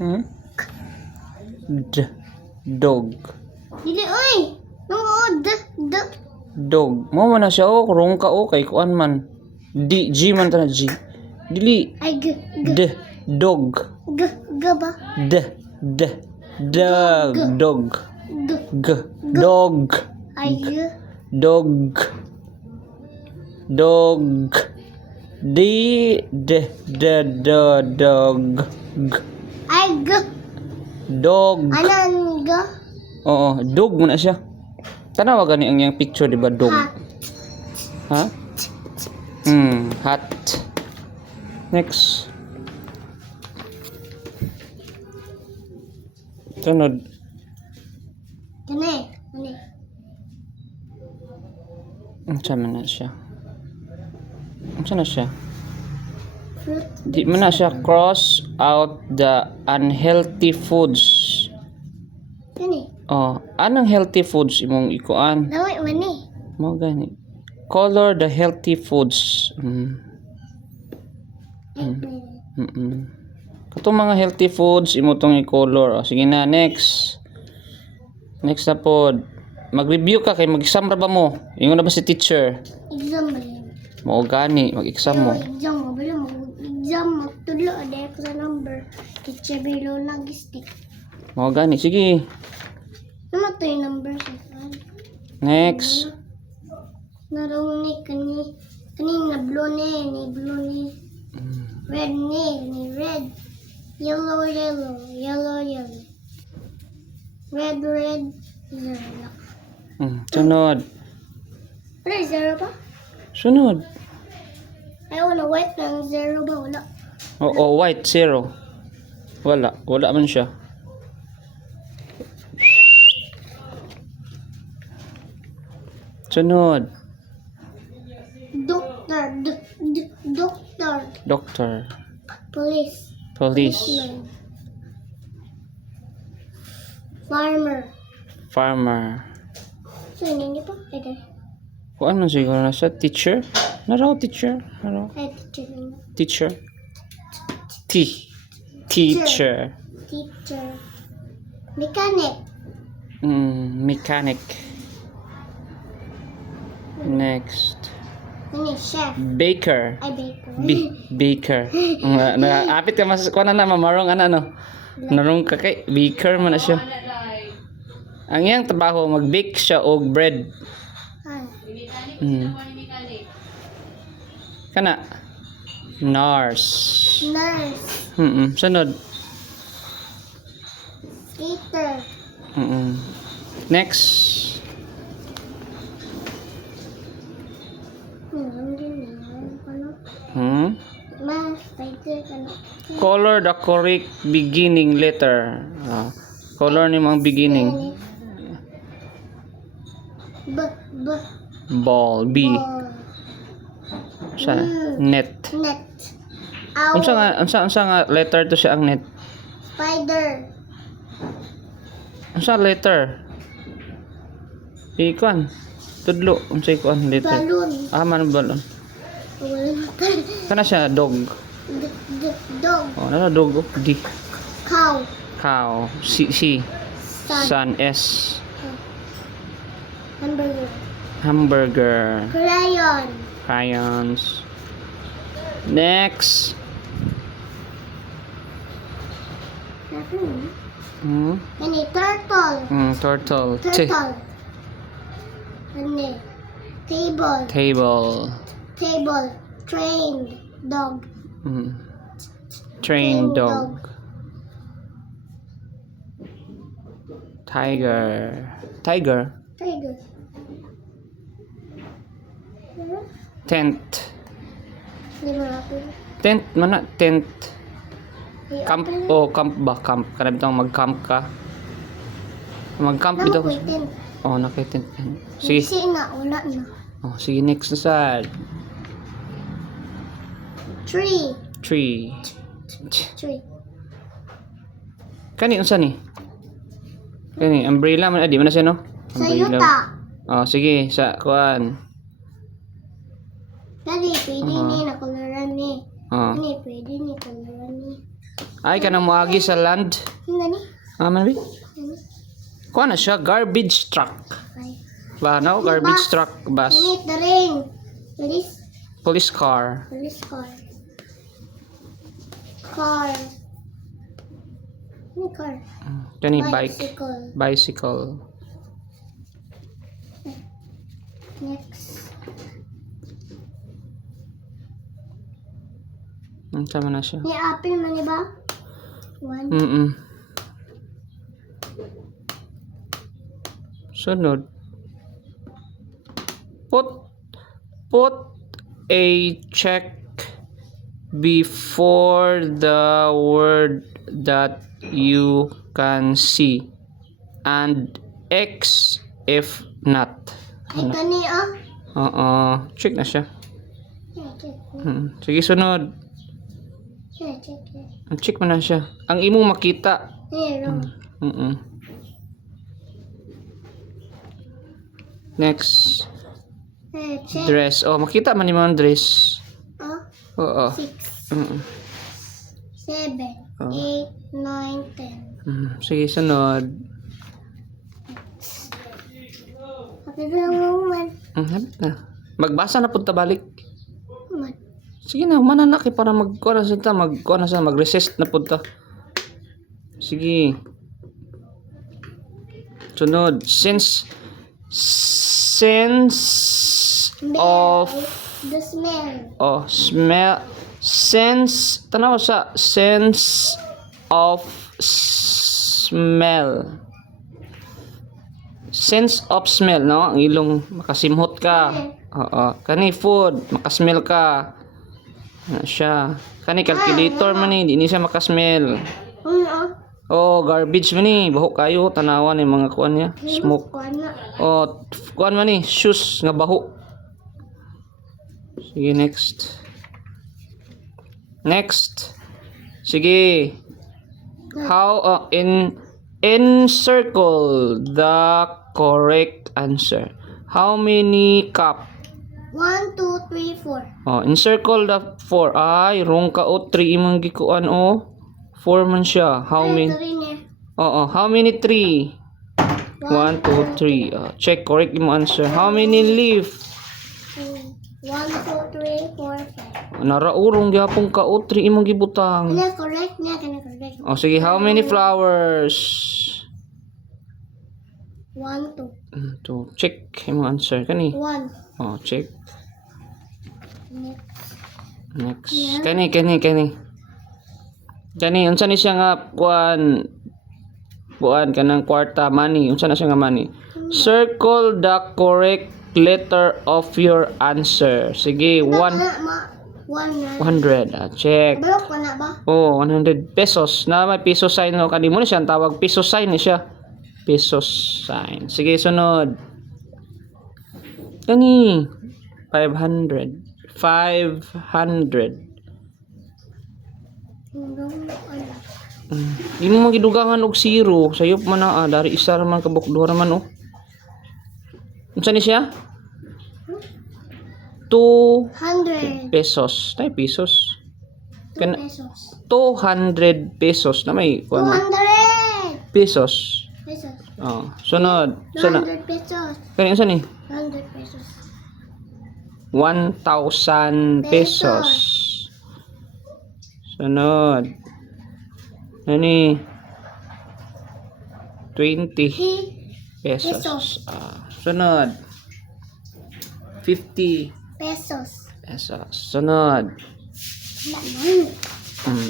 Hmm? Dog. Dili, oy! Nung Dog. Mo man na siya oh, kurong ka oh, kay kuan man. G man ta na G. Dili. Ay, Dog. ba? Dog. G. Dog. Ay, Dog. Dog. ay, Dog. Anan, Oo, dog mo na siya. Tanawa gani ang yang picture, di ba? Dog. Ha? Hot. Next. Sunod. Kani. Saan man na siya? Saan na siya? Fruit. Di man na siya cross out the unhealthy foods. Kani. Oh, anong healthy foods imong ikuan? Laway mani. Mo gani. Color the healthy foods. Katong mga healthy foods imo tong i-color. Oh, sige na, next. Next na pod. Mag-review ka kay mag-exam ra ba mo? Ingon na ba si teacher? Exam ba yun? Mao gani, mag-exam mo. Exam mo. Bala mo. Exam mo. Tulo. Dahil ko sa number. Teacher Bilo nag-stick. Mao gani, sige. Ano to yung number sa fan? Next. Narong ni na blue ni blue ni red ni red yellow red zero. Sunod. Wala zero ba? Sunod. Ayaw na white ng zero ba? Wala. Oo, white, zero. Wala man siya. Sunod. Doctor. Police. Policeman. Farmer. So, hindi pa? Ito. Kung ano siguro na siya? Teacher? Naraw, teacher. Naraw. Ay, teacher naman. Teacher. Teacher. Mechanic. Mechanic. Next. Ano, chef. Baker. Ay, baker. Baker. Naapit ka mas kuan na mamarong no. Narong ka kay baker man na siya. Ang iyang trabaho mag-bake siya og bread. Kana. Nurse. Sunod. Skater. Next. Color the correct beginning letter. Color ni mga beginning. Ball. B. Sa net. Unsa nga letter to siya ang net? Spider. Unsa letter? Ikuan. Tudlo unsa ikuan letter? Balloon. Man balon. Kana siya dog. Dog. Oh, nana dog. D. Cow. C. Sun. S. Hamburger. Crayons. Next. Any turtle. Turtle. Any table. Trained dog. Trained dog. Tiger. Tent. Tent mana tent. Camp ba camp. Kana bitong mag-camp ka. Mag-camp dito. Oh, nakitent. Sige. Wala na. Oh, sige next na sad. Tree. Kani unsa ni? Kani umbrella man di man na siya no? Sayuta. Oh, sige sa kuan. Dali, pwede ni na koloran ni. Oh. Ni pwede ni koloran ni. Ay, kanang moagi sa land. Hindi ni. Man, bi? Hindi. Kuha na siya, garbage truck. Ay. Ba, no? Garbage truck bus. Init the ring. Police. Police car. Police car. Car. Ano car? Kani bike. Bicycle. Bicycle. Next. Sama na siya. Ni apple man ba? One. Sunod. Put a check before the word that you can see and X if not. Ay, kani Check na siya. Check. Sige, sunod. Check. Check mo na siya. Ang imo makita. Wrong. Next. Check. Dress. Makita man ni mo ang dress. Oo. 6, 7, 8, 9, 10. Sige, sunod. Happy lang naman. Habit na. Magbasa na punta balik. Man. Sige na, mananak para magkuha na sa mag-resist na punta. Sige. Sunod. Sense of The smell. smell. Tanaw sa sense of smell. Sense of smell, no? Ang ilong makasimhot ka. Kani food, makasmell ka. Ano siya? Kani calculator man ni, di siya makasmell. Garbage man ni, baho kayo, tanawan ni mga kuan niya. Smoke. Kuan man ni, shoes nga baho. Sige, next. Sige. How encircle the correct answer. How many cup? 1, 2, 3, 4. Encircle the 4. Ay, wrong ka 3 imong gikuan 4 man siya. How many? How many 3? 1, 2, 3. Check correct imong answer. How many leaf? 1, 2, 3, 4, 5. Naraurong gyapon ka 3 imong gibutang. Kana correct niya, kana correct. Sige, how many flowers? 1, 2. Check imong answer kani. 1. Check. Next. Yeah. Kani. Unsa ni siya nga kuan kanang kwarta money. Unsa na siya nga money? Circle the correct letter of your answer. Sige, 100. Check. Balok ka na ba? 100 pesos. Na may peso sign no kani mo ni siya ang tawag peso sign ni siya. Pesos sign. Sige, sunod. Kani 500. Imo magidugangan og 0. Sayop man na dari isa ra man kabuk duha ra man Unsa ni siya? 100 pesos. Tay pesos. 2 pesos. 200 pesos na may 200 pesos. pesos. Sunod. Sana. 200 pesos. Kani unsa ni? 100 pesos. 1,000 pesos. Sunod. Nani? 20 pesos. Sunod. 50 pesos. pesos. Sunod. Naman.